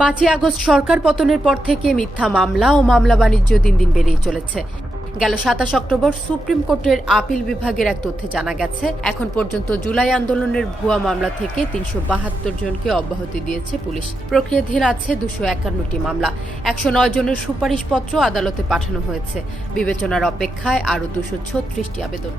5ই August সরকার পতনের পর থেকে মিথ্যা মামলা ও মামলা বাণিজ্য দিন দিন বেড়েই চলেছে। গেল 27 অক্টোবর সুপ্রিম কোর্টের আপিল বিভাগের এক তথ্যে জানা গেছে, এখন পর্যন্ত জুলাই আন্দোলনের ভুয়া মামলা থেকে 372 জনকে অব্যাহতি দিয়েছে পুলিশ। প্রক্রিয়াধীন আছে 251টি মামলা। 109 জনের সুপারিশপত্র আদালতে পাঠানো হয়েছে। বিবেচনার অপেক্ষায় আরও 236টি আবেদন।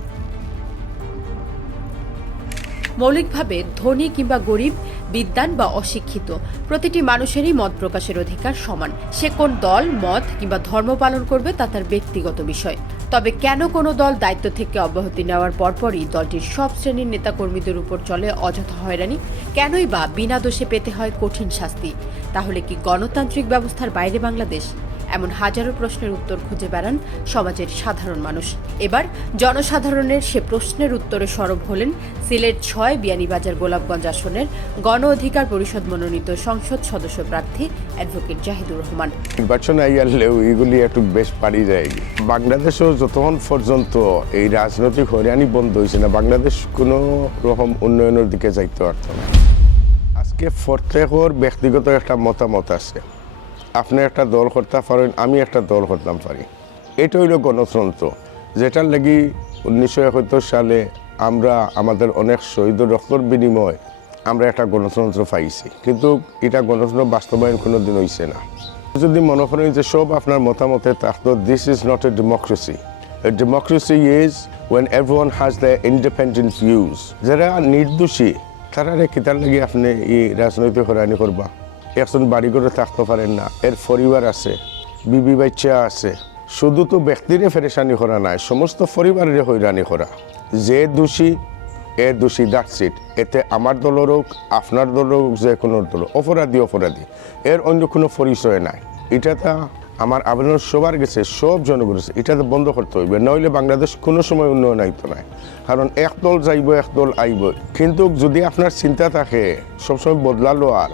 মৌলিকভাবে ধনী কিংবা গরিব, বিদ্বান বা অশিক্ষিত প্রতিটি মানুষেরই মত প্রকাশের অধিকার সমান। সে কোন দল, মত কিংবা ধর্ম পালন করবে তা তার ব্যক্তিগত বিষয়। তবে কেন কোনো দল দায়িত্ব থেকে অব্যাহতি নেওয়ার পরপরই দলটির সব শ্রেণীর নেতাকর্মীদের উপর চলে অযথা হয়রানি? কেনই বা বিনা দোষে পেতে হয় কঠিন শাস্তি? তাহলে কি গণতান্ত্রিক ব্যবস্থার বাইরে বাংলাদেশ? এমন হাজারো প্রশ্নের উত্তর খুঁজে বেড়ান সমাজের সাধারণ মানুষ। এবার জনসাধারণের সে প্রশ্নের উত্তরে সরব হলেন সিলেট 6 বিয়ানীবাজার গোলাপগঞ্জ আসনের গণ অধিকার পরিষদ মনোনীত সংসদ সদস্য প্রার্থী অ্যাডভোকেট জাহিদুর রহমান। নির্বাচন আইয়ালেও এগুলি একটু বেশ পারি যায়। বাংলাদেশেও যতক্ষণ পর্যন্ত এই রাজনৈতিক হয়রানি বন্ধ হয়েছে না, বাংলাদেশ কোনো রকম উন্নয়নের দিকে যাইতে পারত না। আজকে প্রত্যেকের ব্যক্তিগত একটা মতামত আছে। আপনি একটা দল করতে পারেন, আমি একটা দল করতাম পারি। এটা হইল গণতন্ত্র, যেটার লাগি 1971 সালে আমরা আমাদের অনেক শহীদের রক্তের বিনিময় আমরা একটা গণতন্ত্র পাইছি, কিন্তু এটা গণতন্ত্র বাস্তবায়ন কোনো দিন হয়েছে না। যদি মনে করেন যে সব আপনার মতামতে থাকতো, this is not a democracy. A democracy is when everyone has their independent views. যারা নির্দোষী তারা কিতার লাগি আপনি এই রাজনৈতিক হয়রানি করবা? একজন বাড়ি করে থাকতে পারেন না, এর পরিবার আছে, বিবি বাচ্চা আছে। শুধু তো ব্যক্তিরে ফেরেশানি করা নাই, সমস্ত পরিবারের হয়রানি করা। যে দোষী এ দোষী, দ্যাটস ইট। এতে আমার দলের হোক, আপনার দলের হোক, যে কোনো দল, অপরাধী অপরাধী, এর অন্য কোনো পরিচয় নাই। এটাতে আমার আবেদন সবার গেছে, সব জনগণ গেছে, এটাতে বন্ধ করতে হইবে, নইলে বাংলাদেশ কোনো সময় উন্নয়ন আইতো নাই। কারণ এক দল যাইব, এক দল আইব। কিন্তু যদি আপনার চিন্তা থাকে সবসময় বদলালো, আর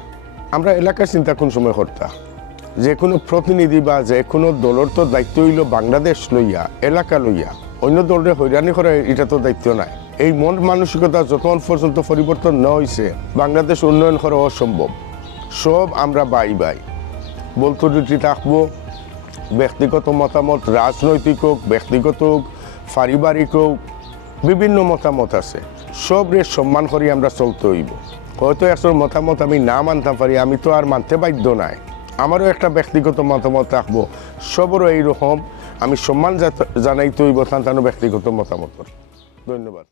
আমরা এলাকার চিন্তা কোন সময় করতাম? যে কোনো প্রতিনিধি বা যে কোনো দলের তো দায়িত্ব হইল বাংলাদেশ লইয়া, এলাকা লইয়া। অন্য দলের হয়রানি করা এটা তো দায়িত্ব নাই। এই মন মানসিকতা যতক্ষণ পর্যন্ত পরিবর্তন না হয়েছে, বাংলাদেশ উন্নয়ন করা অসম্ভব। সব আমরা বাই বাই বলতে থাকবো। ব্যক্তিগত মতামত, রাজনৈতিক হোক, ব্যক্তিগত হোক, পারিবারিক হোক, বিভিন্ন মতামত আছে, সবরে সম্মান করি আমরা চলতে হইব। হয়তো একজন মতামত আমি না মানতে পারি, আমি তো আর মানতে বাধ্য নাই। আমারও একটা ব্যক্তিগত মতামত থাকবো, সবরও এইরকম আমি সম্মান জানাইতে হইব তার ব্যক্তিগত মতামত। ধন্যবাদ।